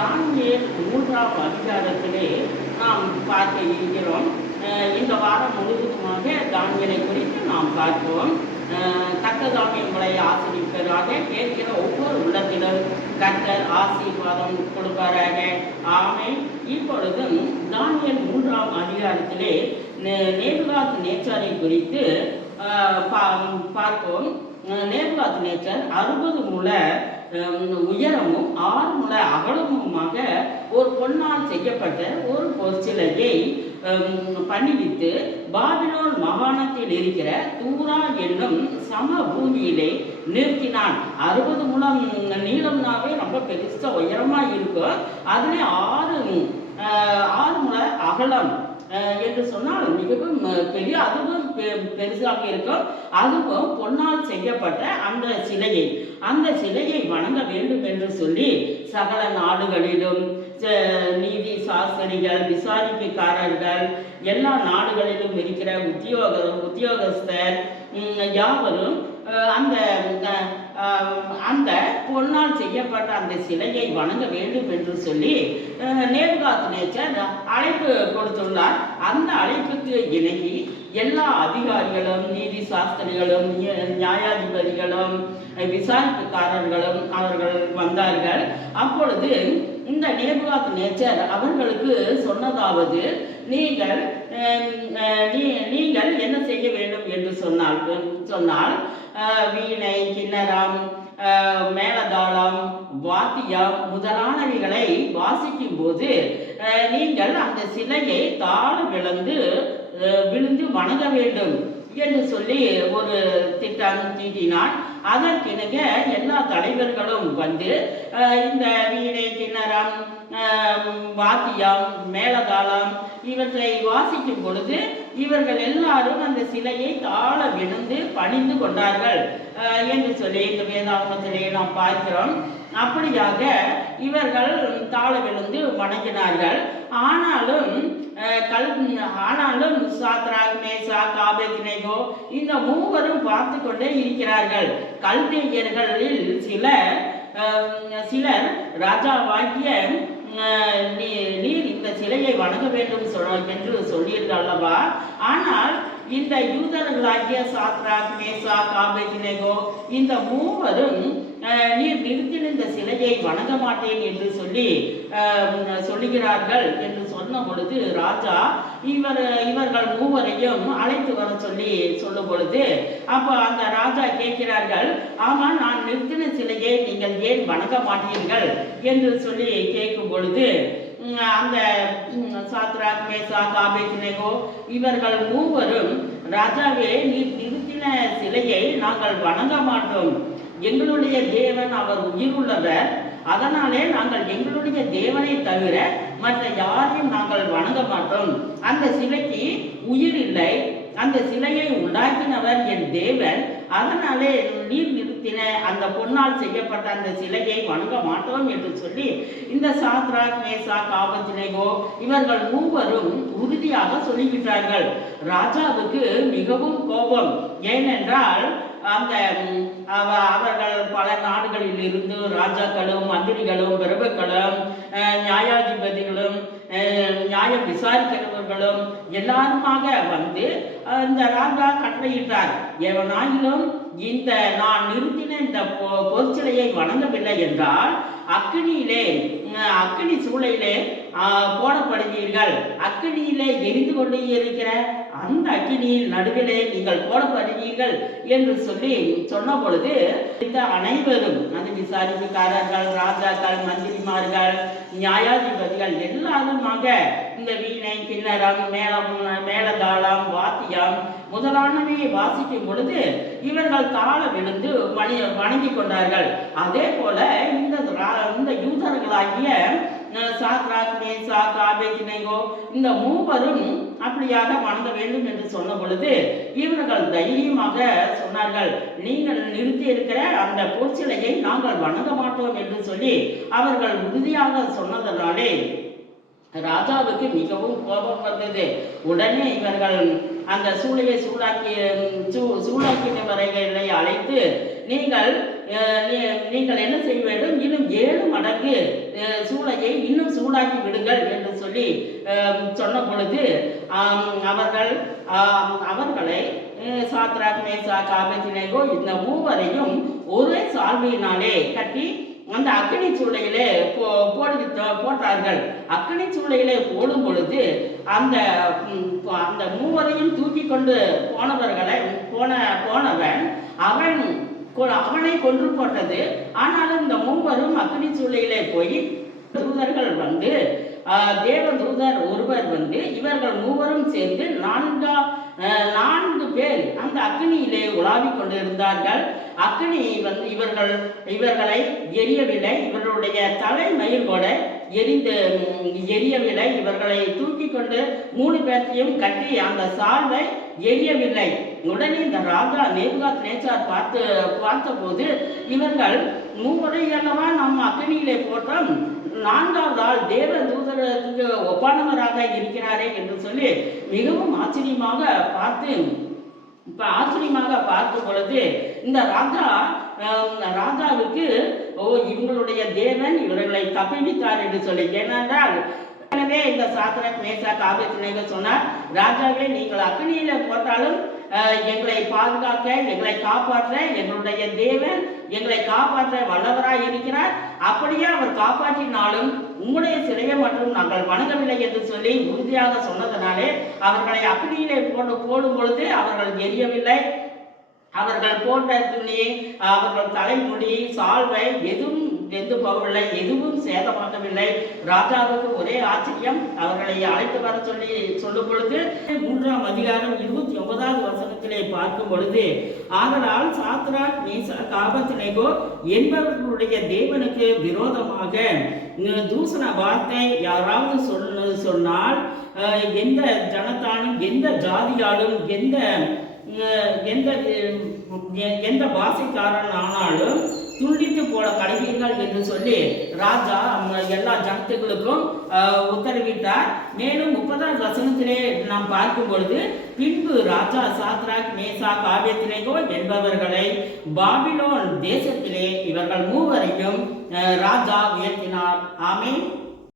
Daniel மூன்றாம் அதிகாரத்திலே நாம் பார்க்க இருக்கிறோம். இந்த வாரம் முழுவதுமாக தானியலை குறித்து நாம் பார்ப்போம். தக்க கர்த்ததாமே ஆசிரியப்பதாக கேட்கிற ஒவ்வொரு உள்ளத்திலும் கர்த்தர் ஆசீர்வாதம் கொடுப்பாராக. ஆமை இப்பொழுதும் தானியல் மூன்றாம் அதிகாரத்திலே நே- நேச்சாரை குறித்து பா- பார்ப்போம். நேர்லாத் நேச்சர் அறுபது முழ உயரமும் ஆறு முளை அகலமுமாக ஒரு பொன்னால் செய்யப்பட்ட ஒரு பொற்சிலையை பண்ணிவித்து பாபிலோன் மாகாணத்தில் இருக்கிற தூரா என்னும் சம பூமியிலே நிறுத்தினான். அறுபது முழம் நீளம்னாவே ரொம்ப பெருச உயரமா இருக்கும். அதுல ஆறு ஆறு முளை அகலம் என்று சொன்னால் மிகவும் பெரிய அதுவும் பெருசாக இருக்கும் அதுவும் பொன்னால் செய்யப்பட்ட அந்த சிலையை. அந்த சிலையை வணங்க வேண்டும் என்று சொல்லி சகல நாடுகளிலும் ச- நீதி சாஸ்திரிகள் விசாரிப்புக்காரர்கள் எல்லா நாடுகளிலும் இருக்கிற உத்தியோக உத்தியோகஸ்தர் யாவரும் அந்த அந்த பொன்னால் செய்யப்பட்ட அந்த சிலையை வணங்க வேண்டும் என்று சொல்லி நேர்காத்து நேச்சர் அழைப்பு கொடுத்துள்ளார். அந்த அழைப்புக்கு இணங்கி எல்லா அதிகாரிகளும் நீதி சாஸ்திரிகளும் நியாயாதிபதிகளும் விசாரிப்புக்காரர்களும் அவர்கள் வந்தார்கள். அப்பொழுது இந்த நேபுகாத் நேச்சர் அவர்களுக்கு சொன்னதாவது நீங்கள் நீ- நீங்கள் என்ன செய்ய வேண்டும்? என்று சொன்னால் சொன்னால் வீணை கிண்ணறம் மேலதாளம் மேளதாளம் வாத்தியம் முதலானவைகளை வாசிக்கும் போது நீங்கள் அந்த சிலையை தாழ விழுந்து விழுந்து வணங்க வேண்டும் என்று சொல்லி ஒரு திட்டம் தீட்டினான். அதற்கிணங்க எல்லா தலைவர்களும் வந்து இந்த வீணை கிண்ணறம் வாத்தியம் மேளதாளம் இவற்றை வாசிக்கும் பொழுது இவர்கள் எல்லாரும் அந்த சிலையை தாழ விழுந்து பணிந்து கொண்டார்கள் என்று சொல்லி இந்த வேதாகமத்திலே நாம் பார்க்கிறோம். அப்படியாக இவர்கள் தாழ விழுந்து வணங்கினார்கள். ஆனாலும் கல் ஆனாலும் சாத்ராக் மேசா காபேதினேகோ இந்த மூவரும் பார்த்து கொண்டே இருக்கிறார்கள். கல்தேயர்களில் சிலர் சிலர் ராஜாவாகிய நீ- நீர் இந்த சிலையை வணங்க வேண்டும் என்று சொல்லீர்கள் அல்லவா? ஆனால் இந்த யூதர்களாகிய சாத்ராக் மேசா காபேதினேகோ இந்த மூவரும் நீர் நிறுத்தின இந்த சிலையை வணங்க மாட்டேன் என்று சொல்லி சொல்லுகிறார்கள் என்று சொன்ன பொழுது ராஜா இவர் இவர்கள் மூவரையும் அழைத்து வர சொல்லி சொல்லும் பொழுது அப்போ அந்த ராஜா கேட்கிறார்கள் ஆமா நான் நிறுத்தின சிலையை நீங்கள் ஏன் வணங்க மாட்டீர்கள்? என்று சொல்லி கேட்கும் பொழுது அந்த சாத்ரா சாத்ராக் மேசா காபேத்னேகோ இவர்கள் மூவரும் ராஜாவே நீர் நிறுத்தின சிலையை நாங்கள் வணங்க மாட்டோம். எங்களுடைய தேவன் அவர் உயிருள்ளவர். அதனாலே நாங்கள் எங்களுடைய தேவனை தவிர மற்ற யாரையும் நாங்கள் வணங்க மாட்டோம். அந்த சிலைக்கு உயிர் இல்லை. அந்த சிலையை உண்டாக்கினவர் என் தேவன். அதனாலே நீர் நிறுத்தின அந்த பொன்னால் செய்யப்பட்ட அந்த சிலையை வணங்க மாட்டோம் என்று சொல்லி இந்த சாத்ரா மேசா காபத்தினேகோ இவர்கள் மூவரும் உறுதியாக சொல்லிவிட்டார்கள். ராஜாவுக்கு மிகவும் கோபம். ஏனென்றால் அந்த அவ- அவர்கள் பல நாடுகளில் இருந்து ராஜாக்களும் மந்திரிகளும் பிரபுக்களும் நியாயாதிபதிகளும் நியாய நியாயம் விசாரிக்கிறவர்களும் எல்லாருமாக வந்து இந்த ராஜா கட்டளையிட்டார். எவனாயிலும் இந்த நான் நிறுத்தின இந்த பொ- பொற்சிலையை வணங்கவில்லை என்றால் அக்கினியிலே அக்கினி சூளையிலே போடப்படுவீர்கள். அக்கினியிலே எரிந்து கொண்டே இருக்கிற அந்த அக்கினியில் நடுவிலே நீங்கள் போடப்படுவீர்கள் என்று சொல்லி சொன்ன பொழுது இந்த அனைவரும் அந்த விசாரிப்புக்காரர்கள் ராஜாக்கள் மந்திரிமார்கள் நியாயாதிபதிகள் எல்லாருமாக இந்த வீணை பின்னர் மேளம் மேளதாளம் வாத்தியம். முதலானவையை வாசிக்கும் பொழுது இவர்கள் தாழ விழுந்து வணி வணங்கி கொண்டார்கள். அதே போல இந்த இந்த யூதர்களாகிய சாத்ராக் மேசா இந்த மூவரும் அப்படியாக வணங்க வேண்டும் என்று சொன்ன பொழுது இவர்கள் தைரியமாக சொன்னார்கள் நீங்கள் நிறுத்தி இருக்கிற அந்த பொற்சிலையை நாங்கள் வணங்க மாட்டோம் என்று சொல்லி அவர்கள் உறுதியாக சொன்னதனாலே ராஜாவுக்கு மிகவும் கோபம் வந்தது. உடனே இவர்கள் அந்த சூளையை சூடாக்கி சூ சூடாக்கினவர்களை அழைத்து நீங்கள் நீ- நீங்கள் என்ன செய்ய வேண்டும்? இன்னும் ஏழு மடங்கு சூளையை இன்னும் சூடாக்கி விடுங்கள் என்று சொல்லி சொன்ன பொழுது அவர்கள் அவர்களை சாத்ராக் மேசா ஆபேத்நேகோ இந்த மூவரையும் ஒரே சால்வையினாலே கட்டி அந்த அக்கினி சூளையிலே போ போடு போட்டார்கள். அக்கினி சூளையிலே போடும் பொழுது அந்த அந்த மூவரையும் தூக்கி கொண்டு போனவர்களை போன போனவன் அவன் கொ- அவனை கொன்று போட்டது. ஆனாலும் இந்த மூவரும் அக்னி சூளையிலே போய் தூதர்கள் வந்து தேவ தூதர் ஒருவர் வந்து இவர்கள் மூவரும் சேர்ந்து நான்கா நான்கு பேர் அந்த அக்னியிலே உலாவிக் கொண்டிருந்தார்கள். அக்னி வந்து இவர்கள் இவர்களை எரியவில்லை. இவர்களுடைய தலைமயில் கூட எரிந்து எரியவில்லை. இவர்களை தூக்கி கொண்டு மூணு பேர்த்தையும் கட்டி அந்த சால்வை எரியவில்லை. உடனே இந்த ராஜா நேபுகாத் நேச்சார் பார்த்து பார்த்தபோது இவர்கள் மூவரை அல்லவா நம்ம அக்னியிலே போட்டோம் நான்காவது ஆள் தேவ தூதரத்துக்கு ஒப்பானவராக இருக்கிறாரே என்று சொல்லி மிகவும் ஆச்சரியமாக பார்த்து இப்போ ஆச்சரியமாக பார்க்கும் பொழுது இந்த ராஜா ராஜாவுக்கு ஓ இவங்களுடைய தேவன் இவர்களை தப்பிவித்தார் என்று சொல்லி ஏனென்றால் எனவே இந்த சாத்திரக் மேசா காபத்தினக சொன்னார் ராஜாவே நீங்கள் அக்னியில போட்டாலும் எங்களை பாதுகாக்க எங்களை காப்பாற்ற எங்களுடைய தேவன் எங்களை காப்பாற்ற வல்லவராய் இருக்கிறார். அப்படியே அவர் காப்பாற்றினாலும் உம்முடைய சிலையை மட்டும் நாங்கள் வணங்கவில்லை என்று சொல்லி உறுதியாக சொன்னதனாலே அவர்களை அக்னியிலே போட்டு போடும் பொழுது அவர்கள் எரியவில்லை. அவர்கள் போட்ட துணி அவர்கள் தலைமுடி சால்வை எதுவும் வெந்து போகவில்லை எதுவும் சேதமாகவில்லை ராஜாவுக்கு ஒரே ஆச்சரியம் அவர்களை அழைத்து வர சொல்லி சொல்லும் பொழுது மூன்றாம் அதிகாரம் இருபத்தி ஒன்பதாவது வசனத்திலே பார்க்கும் பொழுது ஆதலால் சாத்ராக் மீசாக் என்பவர்களுடைய தேவனுக்கு விரோதமாக தூசண வார்த்தை யாராவது சொன்ன சொன்னால் எந்த ஜனத்தாலும் எந்த ஜாதியாலும் எந்த எந்த எந்த பாசைக்காரன் ஆனாலும் துண்டித்து போட கடைவீர்கள் என்று சொல்லி ராஜா எல்லா ஜனத்துகளுக்கும் உத்தரவிட்டார். மேலும் முப்பதாம் வசனத்திலே நாம் பார்க்கும் பொழுது பின்பு ராஜா சாத்ராக் மேசா ஆபேத்நேகோ என்பவர்களை பாபிலோன் தேசத்திலே இவர்கள் மூவரையும் ராஜா உயர்த்தினார். ஆமீன்.